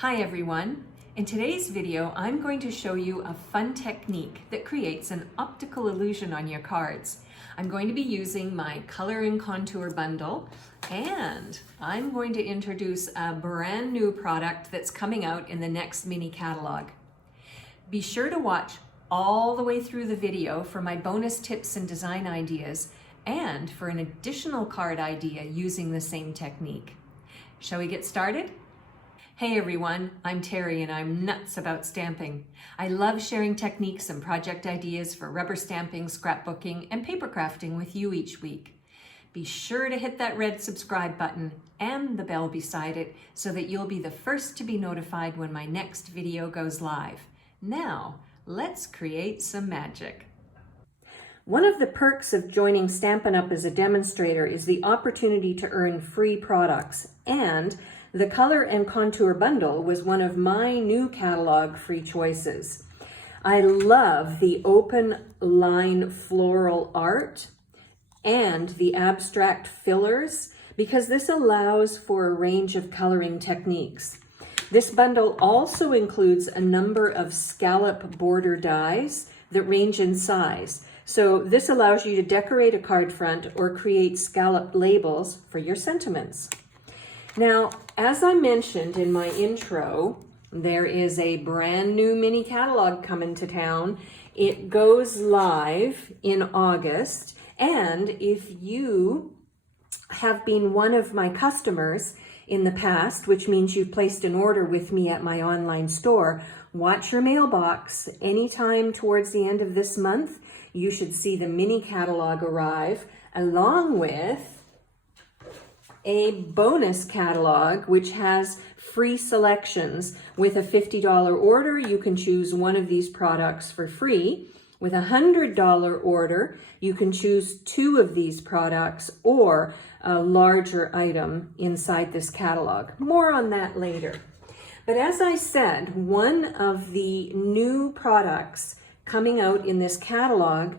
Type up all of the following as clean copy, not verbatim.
Hi everyone. In today's video, I'm going to show you a fun technique that creates an optical illusion on your cards. I'm going to be using my Color and Contour bundle, and I'm going to introduce a brand new product that's coming out in the next mini catalog. Be sure to watch all the way through the video for my bonus tips and design ideas, and for an additional card idea using the same technique. Shall we get started? Hey everyone, I'm Terri and I'm nuts about stamping. I love sharing techniques and project ideas for rubber stamping, scrapbooking, and paper crafting with you each week. Be sure to hit that red subscribe button and the bell beside it so that you'll be the first to be notified when my next video goes live. Now, let's create some magic. One of the perks of joining Stampin' Up! As a demonstrator is the opportunity to earn free products, and the Color and Contour bundle was one of my new catalog free choices. I love the open line floral art and the abstract fillers because this allows for a range of coloring techniques. This bundle also includes a number of scallop border dies that range in size. So this allows you to decorate a card front or create scallop labels for your sentiments. Now, as I mentioned in my intro, there is a brand new mini catalog coming to town. It goes live in August, and if you have been one of my customers in the past, which means you've placed an order with me at my online store, watch your mailbox. Anytime towards the end of this month, you should see the mini catalog arrive along with a bonus catalog which has free selections. With a $50 order, you can choose one of these products for free. With a $100 order, you can choose two of these products or a larger item inside this catalog. More on that later. But as I said, one of the new products coming out in this catalog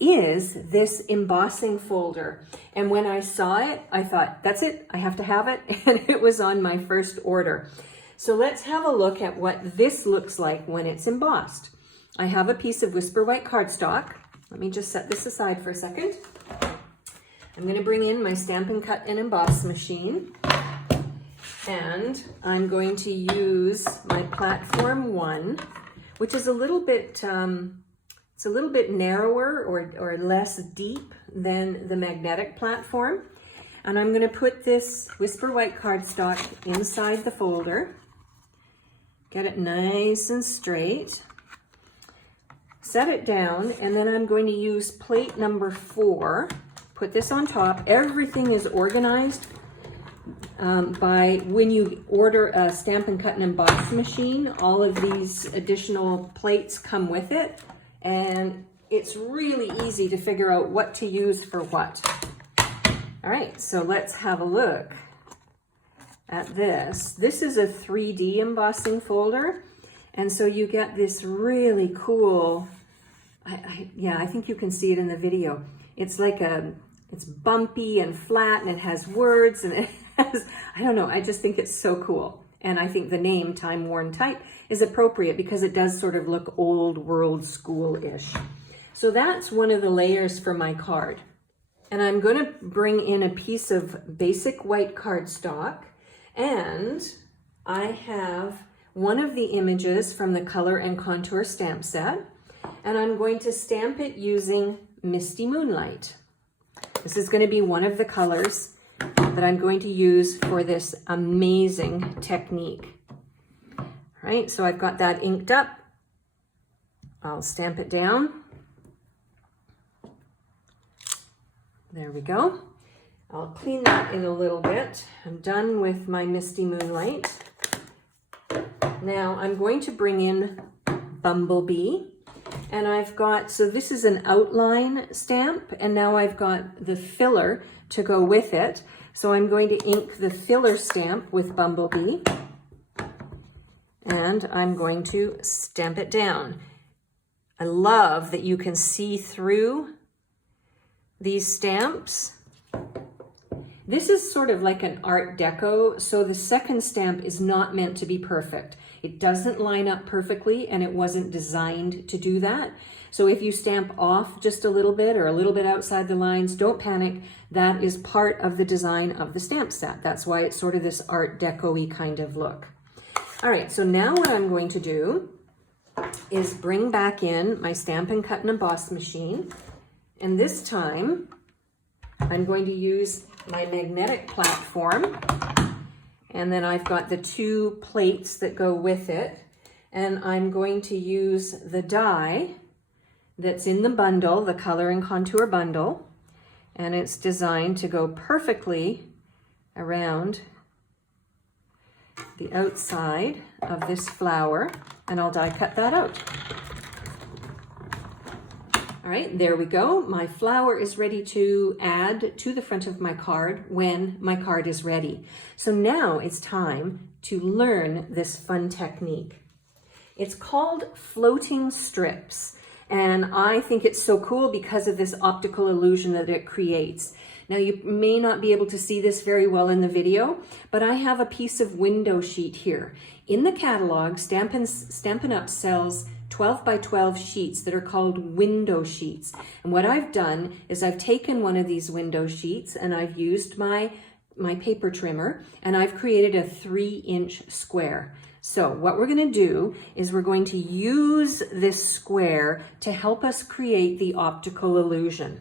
is this embossing folder. And when I saw it, I thought, that's it, I have to have it. And it was on my first order. So let's have a look at what this looks like when it's embossed. I have a piece of Whisper White cardstock. Let me just set this aside for a second. I'm going to bring in my Stampin' Cut and Emboss machine. And I'm going to use my Platform 1, which is a little bit it's a little bit narrower or less deep than the magnetic platform. And I'm going to put this Whisper White cardstock inside the folder. Get it nice and straight. Set it down, and then I'm going to use plate number 4. Put this on top. Everything is organized by when you order a Stampin' Cut and Emboss machine. All of these additional plates come with it. And it's really easy to figure out what to use for what. All right, so let's have a look at this. This is a 3D embossing folder. And so you get this really cool, I think you can see it in the video. It's like it's bumpy and flat, and it has words, and it has, I don't know, I just think it's so cool. And I think the name Time Worn Type is appropriate because it does sort of look old world school-ish. So that's one of the layers for my card. And I'm going to bring in a piece of basic white cardstock, and I have one of the images from the Color and Contour stamp set, and I'm going to stamp it using Misty Moonlight. This is going to be one of the colors that I'm going to use for this amazing technique. All right, so I've got that inked up. I'll stamp it down. There we go. I'll clean that in a little bit. I'm done with my Misty Moonlight. Now I'm going to bring in Bumblebee. And I've got, so this is an outline stamp, and now I've got the filler to go with it. So I'm going to ink the filler stamp with Bumblebee, and I'm going to stamp it down. I love that you can see through these stamps This is sort of like an Art Deco, so the second stamp is not meant to be perfect. It doesn't line up perfectly, and it wasn't designed to do that. So if you stamp off just a little bit or a little bit outside the lines, don't panic. That is part of the design of the stamp set. That's why it's sort of this Art Deco-y kind of look. All right, so now what I'm going to do is bring back in my Stampin' Cut and Emboss machine. And this time, I'm going to use my magnetic platform. And then I've got the 2 plates that go with it. And I'm going to use the die that's in the bundle, the Color and Contour bundle. And it's designed to go perfectly around the outside of this flower. And I'll die cut that out. All right, there we go. My flower is ready to add to the front of my card when my card is ready. So now it's time to learn this fun technique. It's called floating strips, and I think it's so cool because of this optical illusion that it creates. Now you may not be able to see this very well in the video, but I have a piece of window sheet here. In the catalog, Stampin' Up sells 12 by 12 sheets that are called window sheets. And what I've done is I've taken one of these window sheets and I've used my paper trimmer and I've created a 3-inch square. So what we're going to do is we're going to use this square to help us create the optical illusion.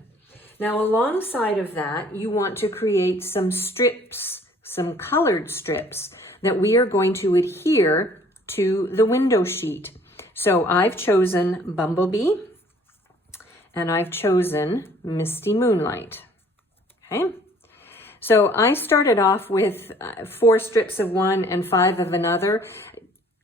Now alongside of that, you want to create some strips, some colored strips that we are going to adhere to the window sheet. So I've chosen Bumblebee and I've chosen Misty Moonlight. Okay. So I started off with 4 strips of one and 5 of another.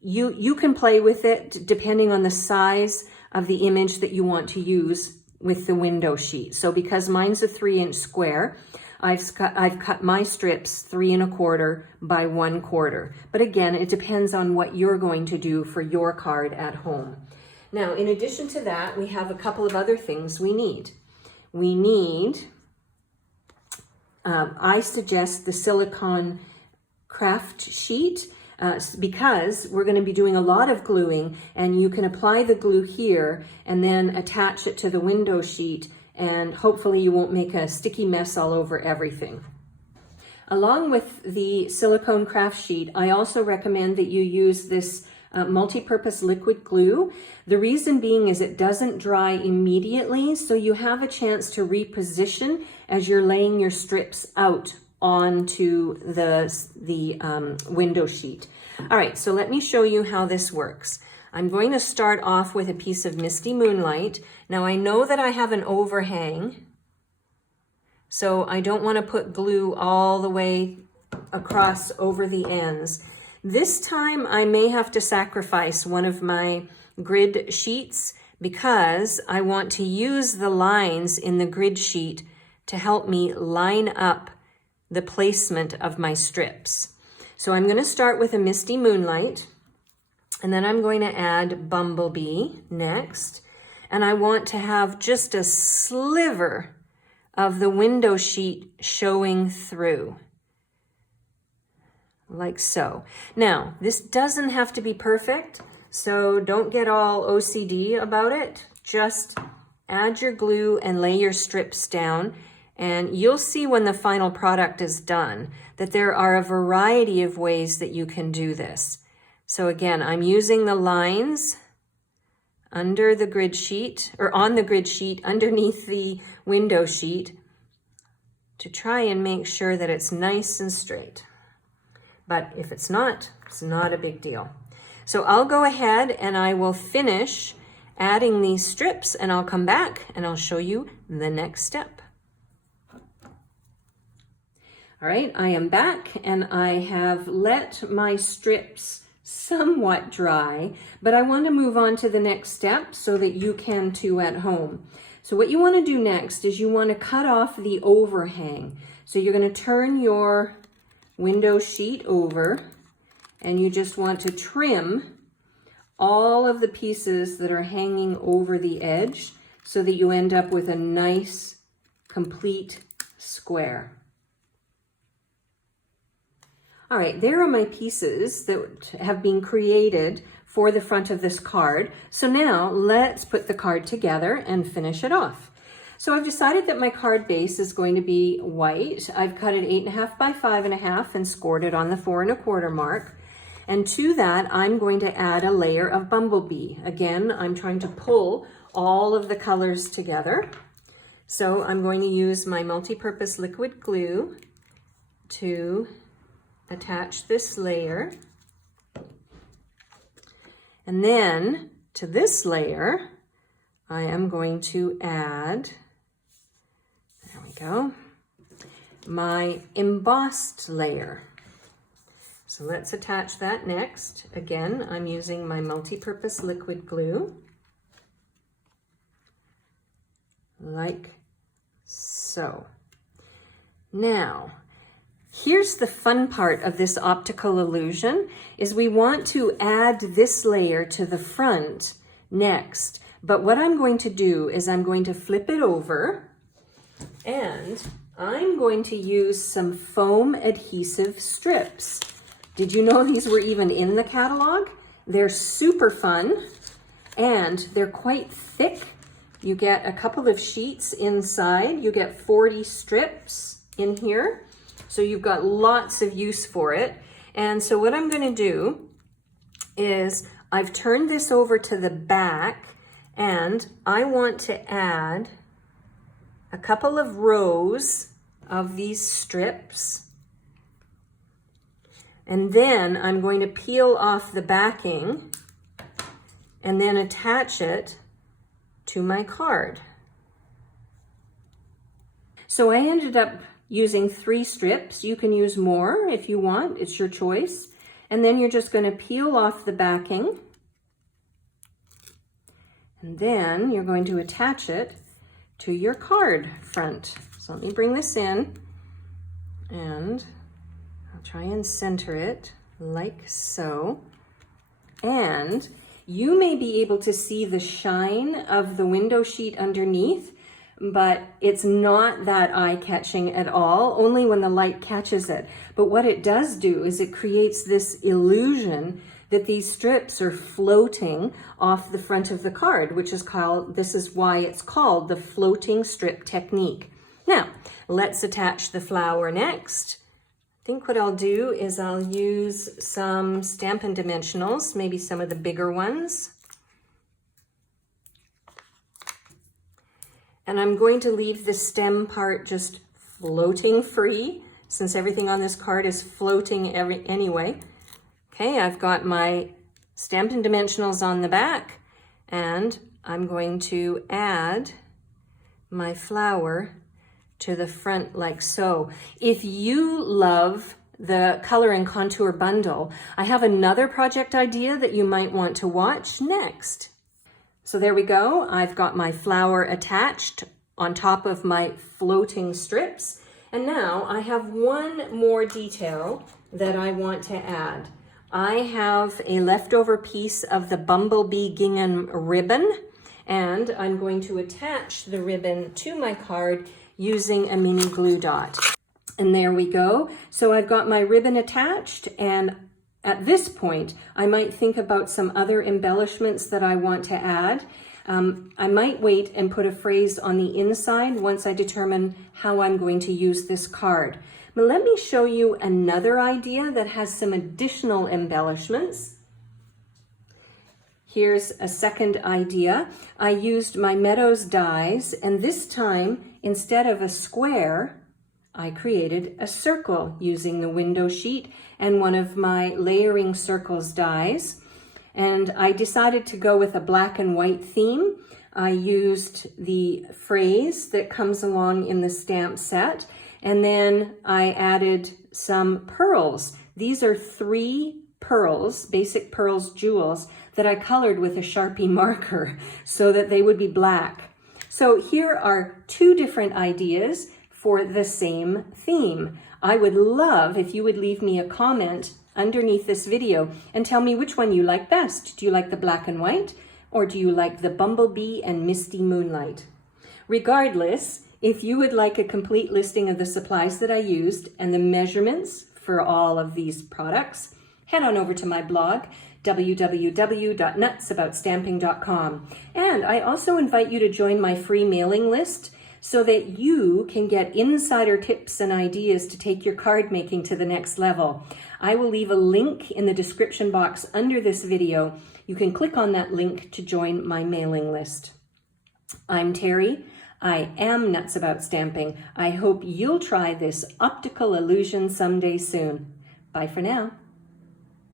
You can play with it depending on the size of the image that you want to use with the window sheet. So because mine's a 3-inch square, I've cut my strips 3 1/4 by 1/4. But again, it depends on what you're going to do for your card at home. Now, in addition to that, we have a couple of other things we need. We need, I suggest the silicone craft sheet because we're going to be doing a lot of gluing, and you can apply the glue here and then attach it to the window sheet, and hopefully you won't make a sticky mess all over everything. Along with the silicone craft sheet, I also recommend that you use this multi-purpose liquid glue. The reason being is it doesn't dry immediately, so you have a chance to reposition as you're laying your strips out onto the window sheet. All right, so let me show you how this works. I'm going to start off with a piece of Misty Moonlight. Now I know that I have an overhang, so I don't want to put glue all the way across over the ends. This time I may have to sacrifice one of my grid sheets because I want to use the lines in the grid sheet to help me line up the placement of my strips. So I'm going to start with a Misty Moonlight. And then I'm going to add Bumblebee next. And I want to have just a sliver of the window sheet showing through. Like so. Now, this doesn't have to be perfect, so don't get all OCD about it. Just add your glue and lay your strips down. And you'll see when the final product is done that there are a variety of ways that you can do this. So again, I'm using the lines under the grid sheet, or on the grid sheet underneath the window sheet to try and make sure that it's nice and straight. But if it's not a big deal. So I'll go ahead and I will finish adding these strips, and I'll come back and I'll show you the next step. All right, I am back and I have let my strips somewhat dry, but I want to move on to the next step so that you can too at home. So what you want to do next is you want to cut off the overhang. So you're going to turn your window sheet over and you just want to trim all of the pieces that are hanging over the edge so that you end up with a nice complete square. All right, there are my pieces that have been created for the front of this card. So now let's put the card together and finish it off. So I've decided that my card base is going to be white. I've cut it 8.5 by 5.5 and scored it on the 4 1/4 mark. And to that, I'm going to add a layer of bumblebee. Again, I'm trying to pull all of the colors together. So I'm going to use my multi-purpose liquid glue to attach this layer. And then to this layer, I am going to add, there we go, my embossed layer. So let's attach that next. Again, I'm using my multi-purpose liquid glue, like so. Now, here's the fun part of this optical illusion, is we want to add this layer to the front next. But what I'm going to do is I'm going to flip it over and I'm going to use some foam adhesive strips. Did you know these were even in the catalog? They're super fun and they're quite thick. You get a couple of sheets inside. You get 40 strips in here. So you've got lots of use for it. And so what I'm going to do is I've turned this over to the back and I want to add a couple of rows of these strips. And then I'm going to peel off the backing and then attach it to my card. So I ended up using 3 strips. You can use more if you want, it's your choice. And then you're just going to peel off the backing. And then you're going to attach it to your card front. So let me bring this in and I'll try and center it like so. And you may be able to see the shine of the window sheet underneath, but it's not that eye-catching at all, only when the light catches it. But what it does do is it creates this illusion that these strips are floating off the front of the card, which is called, this is why it's called the floating strip technique. Now, let's attach the flower next. I think what I'll do is I'll use some Stampin' Dimensionals, maybe some of the bigger ones. And I'm going to leave the stem part just floating free, since everything on this card is floating anyway. Okay, I've got my Stampin' Dimensionals on the back, and I'm going to add my flower to the front like so. If you love the Color and Contour bundle, I have another project idea that you might want to watch next. So there we go. I've got my flower attached on top of my floating strips. And now I have one more detail that I want to add. I have a leftover piece of the Bumblebee Gingham ribbon, and I'm going to attach the ribbon to my card using a mini glue dot. And there we go. So I've got my ribbon attached, and at this point, I might think about some other embellishments that I want to add. I might wait and put a phrase on the inside once I determine how I'm going to use this card. But let me show you another idea that has some additional embellishments. Here's a second idea. I used my Meadows dies, and this time, instead of a square, I created a circle using the window sheet and one of my layering circles dies. And I decided to go with a black and white theme. I used the phrase that comes along in the stamp set, and then I added some pearls. These are 3 pearls, basic pearls jewels, that I colored with a Sharpie marker so that they would be black. So here are 2 different ideas for the same theme. I would love if you would leave me a comment underneath this video and tell me which one you like best. Do you like the black and white, or do you like the Bumblebee and Misty Moonlight? Regardless, if you would like a complete listing of the supplies that I used and the measurements for all of these products, head on over to my blog, www.nutsaboutstamping.com. And I also invite you to join my free mailing list so that you can get insider tips and ideas to take your card making to the next level. I will leave a link in the description box under this video. You can click on that link to join my mailing list. I'm Terri. I am Nuts About Stamping. I hope you'll try this optical illusion someday soon. Bye for now.